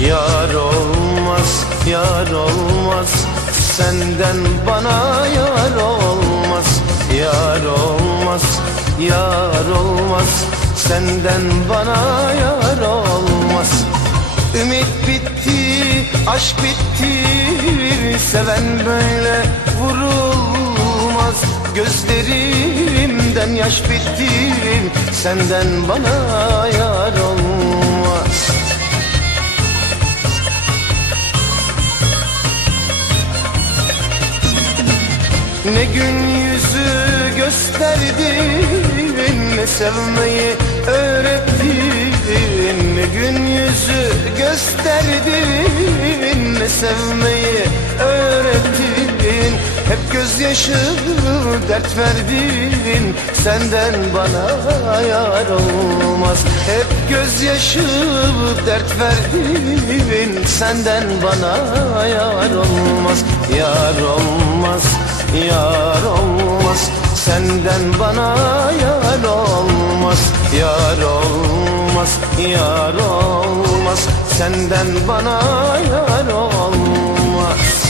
Yar olmaz, yar olmaz. Senden bana yar olmaz. Yar olmaz, yar olmaz. Senden bana yar olmaz. Ümit bitti, aşk bitti. Seven böyle vurulmaz. Gözlerimden yaş bitti. Senden bana yar olmaz Ne gün yüzü gösterdin Ne sevmeyi öğrettin. Ne gün yüzü gösterdin Ne sevmeyi öğrettin. Hep gözyaşı dert verdin Senden bana yar olmaz. Hep gözyaşı dert verdin Senden bana yar olmaz. Yar olmaz Yar olmaz Senden bana yar olmaz. Yar olmaz Yar olmaz Senden bana yar olmaz.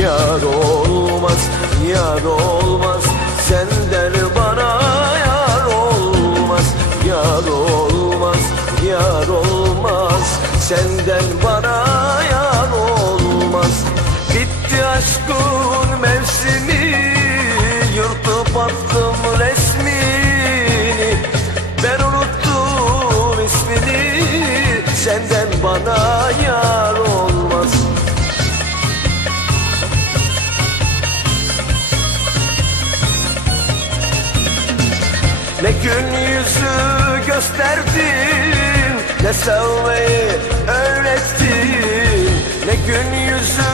Yar olmaz, yar olmaz yar olmaz Senden bana yar olmaz. Bitti aşkın mevsimi Yırtıp attım resmini. Ben unuttum ismini Senden bana yar olmaz. Ne gün Ne sevmeyi öğrettin. Ne gün yüzü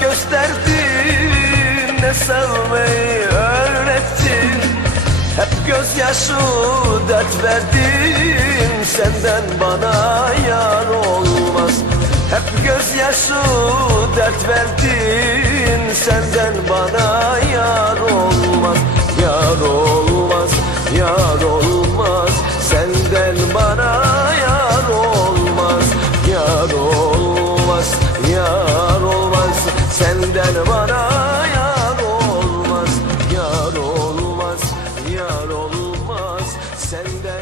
gösterdin Ne sevmeyi öğrettin. Hep gözyaşı dert verdin Senden bana yar olmaz. Hep gözyaşı dert verdin Senden bana yar olmaz